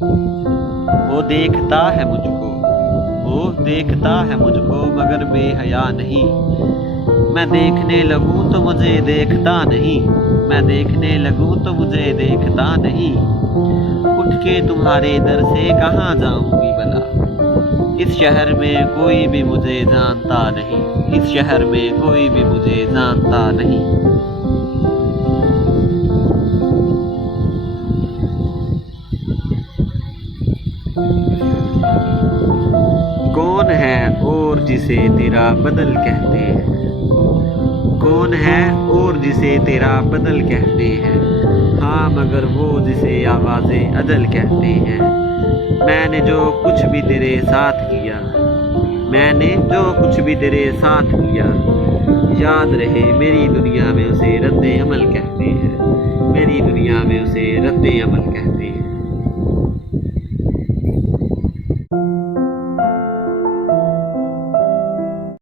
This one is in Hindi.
वो देखता है मुझको, वो देखता है मुझको मगर बेहया नहीं। मैं देखने लगूं तो मुझे देखता नहीं, मैं देखने लगूं तो मुझे देखता नहीं। उठ के तुम्हारे दर से कहाँ जाऊंगी भला, इस शहर में कोई भी मुझे जानता नहीं, इस शहर में कोई भी मुझे जानता नहीं। कौन है और जिसे तेरा बदल कहते हैं, कौन है और जिसे तेरा बदल कहते हैं। हाँ मगर वो जिसे आवाज़े अदल कहते हैं। मैंने जो कुछ भी तेरे साथ किया, मैंने जो कुछ भी तेरे साथ किया, याद रहे मेरी दुनिया में उसे रद्दे अमल कहते हैं, मेरी दुनिया में उसे रद्दे अमल कहते हैं।